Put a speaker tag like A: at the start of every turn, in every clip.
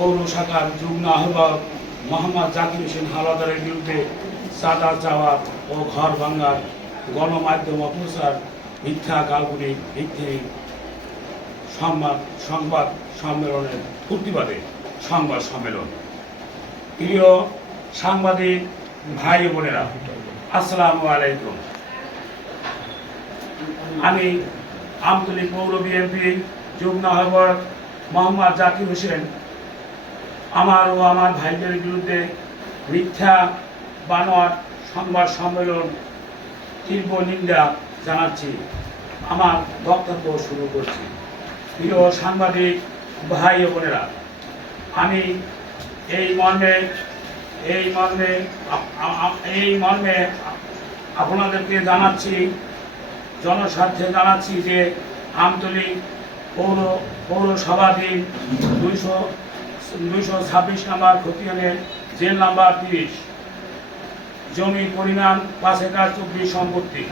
A: পৌর শাখার যুগ্ম আহ্বায়ক মোহাম্মদ জাকির হোসেন হাওলাদারের বিরুদ্ধে চাঁদা চাওয়া ও ঘর ভাঙ্গার গণমাধ্যম অপপ্রচার মিথ্যা কাল্পনিক ভিত্তি সংবাদ সংবাদ সম্মেলনের প্রতিবাদে সংবাদ সম্মেলন। প্রিয় সাংবাদিক, ভাই বোনেরা, আসসালামু আলাইকুম। আমি আমতলী পৌর বিএনপির যুগ্ম আহ্বায়ক মোহাম্মদ জাকির হোসেন আমার ও আমার ভাইদের বিরুদ্ধে মিথ্যা বানোয়ার সংবাদ সম্মেলন তীব্র নিন্দা জানাচ্ছি। আমার বক্তব্য শুরু করছি। প্রিয় সাংবাদিক, ভাই বোনেরা, আমি এই মর্মে এই মর্মে এই মর্মে আপনাদেরকে জানাচ্ছি, জনস্বার্থে জানাচ্ছি যে আমতলী পৌর পৌরসভাধীন দুইশো দুইশো ছাব্বিশ নাম্বার খতিয়ানের জেল নাম্বার তিরিশ। জমির পরিমাণ পাঁচ একর চব্বিশ সম্পত্তি।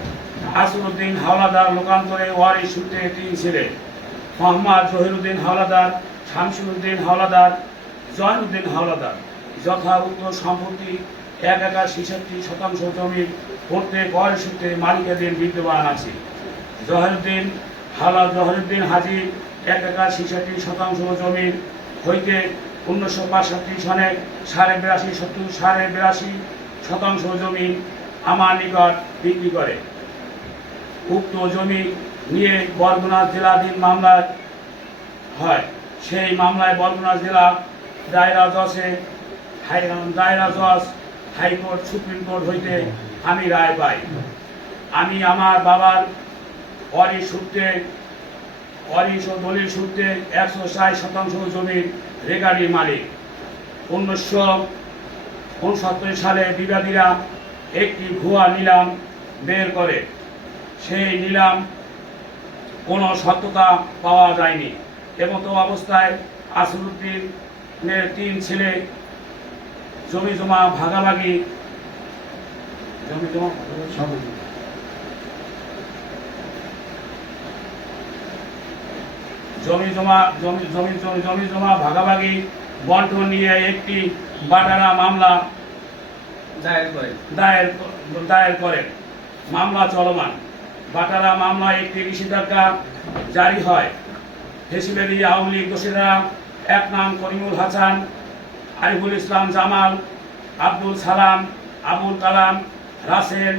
A: আসরুদ্দিন হাওলাদার লোকান্তরে ওয়ারিশ সূত্রে তিন ছেলে। মোহাম্মদ জহিরুদ্দিন হাওলাদার শামসুদ্দিন হাওলাদার, জয়নুদ্দিন হাওলাদার। যথা উক্ত সম্পত্তি এক একর ছেষট্টি শতাংশ জমির প্রত্যেক সূত্রে মালিকাধীন বিদ্যমান আছে। জহিরুদ্দিন, হাওলা জহিরুদ্দিন হাজির এক একর ছেষট্টি শতাংশ জমির হইতে উনিশশো বাষট্টি সনে সাড়ে বিরাশি, সত্তর, সাড়ে বিরাশি শতাংশ জমি আমার নিকট বিক্রি করে। উক্ত জমি নিয়ে বরগুনা জেলাধীন মামলা হয়। সেই মামলায় বরগুনা জেলা দায়রা জজে দায়রা জজ হাইকোর্ট, সুপ্রিম কোর্ট হইতে আমি রায় পাই। আমি আমার বাবার অরি সূত্রে অরিশ ও দলিল সূত্রে একশো ষাট শতাংশ জমির রেগারি মালিক। উনিশশো উনসত্তর সালে বিবাদীরা একটি ভুয়া নিলাম বের করে। সেই নিলাম কোনো সত্যতা পাওয়া যায়নি। এমতো অবস্থায় আসরুদ্দিনের তিন ছেলে জমি জমা ভাগাভাগি জমি জমা জমি জমা জমি জমি জমি জমি জমা ভাগাভাগি বন্টন নিয়ে একটি বাটারা মামলা
B: দায়ের করে
A: দায়ের দায়ের করেন। মামলা চলমান। বাটারা মামলায় একটি নিষেধাজ্ঞা জারি হয়। হেসিবেরি আওয়ামী লীগ দোষীরা এক নাম করিমুল হাসান আরিফুল ইসলাম জামাল আব্দুল সালাম আবুল কালাম রাসেল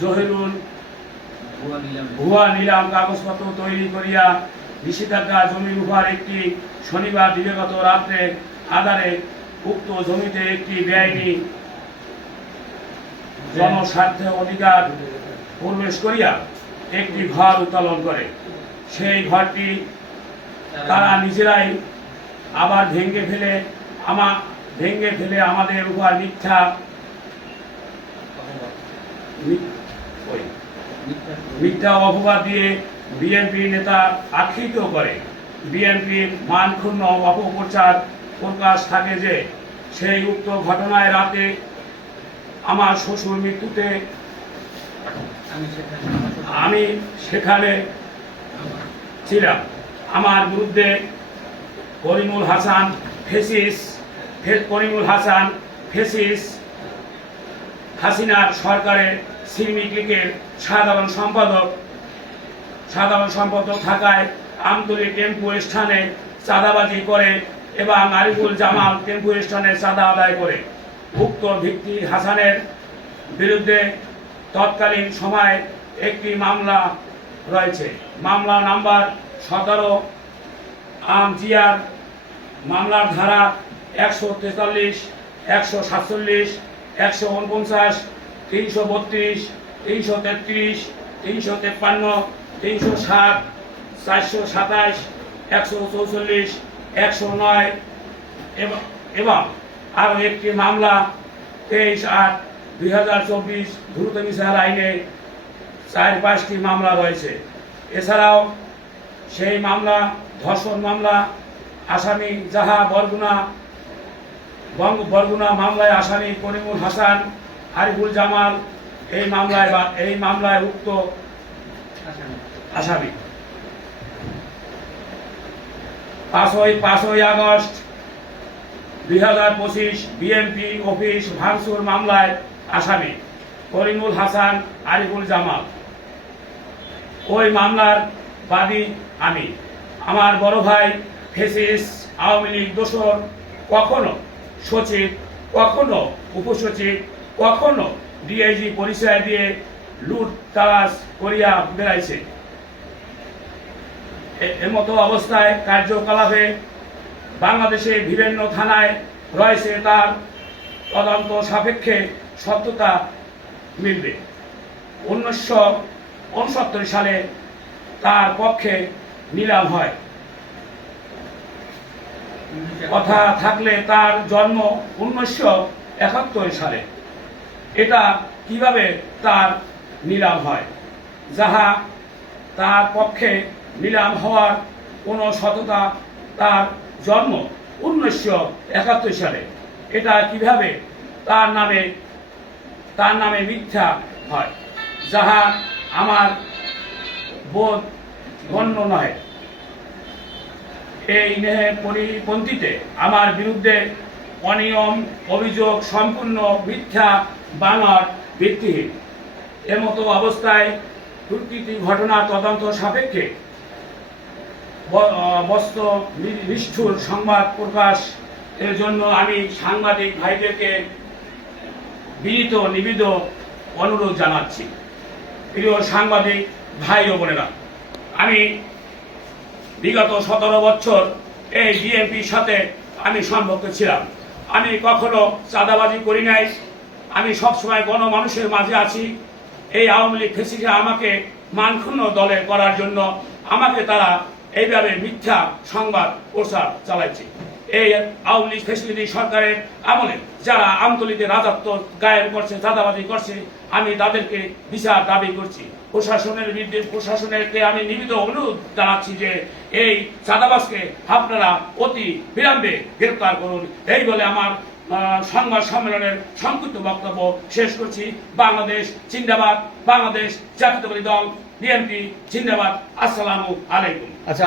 A: জহিরুল
B: ভুয়া নিলাম
A: কাগজপত্র তৈরি করিয়া নিষেধাজ্ঞা জমির উপর একটি শনিবার দিবাগত রাত্রে আধারে উক্ত জমিতে একটি বেআইনি জনস্বার্থে অধিকার প্রবেশ করিয়া একটি ঘর উত্তোলন করে। সেই ঘরটি তারা নিজেরাই আবার ভেঙে ফেলে আমা, ভেঙে ফেলে আমাদের উপর মিথ্যা মিথ্যা অপবাদ দিয়ে বিএনপি নেতা আখ্যিত করে। বিএনপির মানক্ষুণ্ণ অপপ্রচার প্রকাশ থাকে যে, সেই উক্ত ঘটনায় রাতে আমার শ্বশুর মৃত্যুতে
B: আমি সেখানে
A: ছিলাম। আমার বিরুদ্ধে করিমুল হাসান ফেসিস করিমুল হাসান ফেসিস হাসিনার সরকারের সিলমিক লীগের সাধারণ সম্পাদক সাধারণ সম্পাদক থাকায় আমতলী টেম্পু স্থানে চাঁদাবাজি করে এবং আরিফুল জামাল টেম্পু স্থানে চাঁদা আদায় করে। উক্ত ভিত্তি হাসানের বিরুদ্ধে তৎকালীন সময়ে একটি মামলা রয়েছে। মামলা নাম্বার সতেরো, আম জিয়ার মামলার ধারা একশো তেতাল্লিশ, একশো সাতচল্লিশ, একশো উনপঞ্চাশ তিনশো বত্রিশ, তিনশো তেত্রিশ, তিনশো তেপ্পান্ন তিনশো সাত চারশো সাতাশ, একশো চৌচল্লিশ, একশো নয়, এবং আরও একটি মামলা তেইশ আট দুই হাজার চব্বিশ দ্রুত বিচার আইনে চার পাঁচটি মামলা রয়েছে। এছাড়াও সেই মামলা, ধর্ষণ মামলা, আসামি জাহা বরগুনা, বঙ্গ বরগুনা মামলায় আসামি করিমুল হাসান আরিফুল জামাল, এই মামলায় বা এই মামলায় উক্ত
B: আসামি।
A: পাঁচই পাঁচই আগস্ট দুই হাজার পঁচিশ বিএনপি অফিস ভাঙচুর মামলায় আসামি করিমুল হাসান, আরিফুল জামাল। ওই মামলার বাদী আমি। আমার বড় ভাই ফেসিস, আওয়ামী লীগ দোসর কখনো সচিব, কখনো উপসচিব, কখনো ডিআইজি পরিচয় দিয়ে লুট, তালাশ করিয়া বেড়াইছে। এমতো অবস্থায় কার্যকলাপে বাংলাদেশে বিভিন্ন থানায় রয়েছে তার তদন্ত সাপেক্ষে সত্যতা মিলবে। উনিশশো উনসত্তর সালে তার পক্ষে নিলাম হয়। কথা থাকলে তার জন্ম উনিশশো একাত্তর সালে। এটা কীভাবে তার নিলাম হয়। যাহা তার পক্ষে নিলাম হওয়ার কোনো সততা তার জন্ম উনিশশো একাত্তর সালে। এটা কীভাবে? তার নামে তার নামে মিথ্যা হয়, যাহা আমার বোধ গণ্য নয় এই নেহের পরিপন্থীতে আমার বিরুদ্ধে অনিয়ম, অভিযোগ, সম্পূর্ণ মিথ্যা বানর ভিত্তিহীন। এমতো অবস্থায় দুর্নীতি ঘটনা তদন্ত সাপেক্ষে বস্ত্র নিষ্ঠুর সংবাদ প্রকাশ এর জন্য আমি সাংবাদিক ভাইদেরকে বিনীত নিবিদ অনুরোধ জানাচ্ছি। প্রিয় সাংবাদিক ভাই ও বোনেরা, আমি বিগত সতেরো বছর এই বিএনপির সাথে আমি সম্পর্ক ছিলাম। আমি কখনো চাঁদাবাজি করি নাই। আমি সবসময় গণমানুষের মাঝে আছি। এই আওয়ামী লীগ ফেসিসে আমাকে মানক্ষুণ্ণ দলে করার জন্য আমাকে তারা এইভাবে মিথ্যা সংবাদ প্রচার চালাচ্ছে। এই আওয়ামী লীগ ফেসিলিটি সরকারের আমলে যারা আমতলিতে রাজত্ব গায়েব করছে, চাঁদাবাজি করছে, আমি তাদেরকে বিচার দাবি করছি। প্রশাসনের বিরুদ্ধে প্রশাসনেরকে আমি নিবিত অনুরোধ জানাচ্ছি যে এই চাঁদাবাজকে আপনারা অতি বিলম্বে গ্রেপ্তার করুন। এই বলে আমার সংবাদ সম্মেলনের সংক্ষিপ্ত বক্তব্য শেষ করছি। বাংলাদেশ জিন্দাবাদ, বাংলাদেশ জাতীয়তাবাদী দল, বিএনপি জিন্দাবাদ। আসসালামু আলাইকুম।
C: আচ্ছা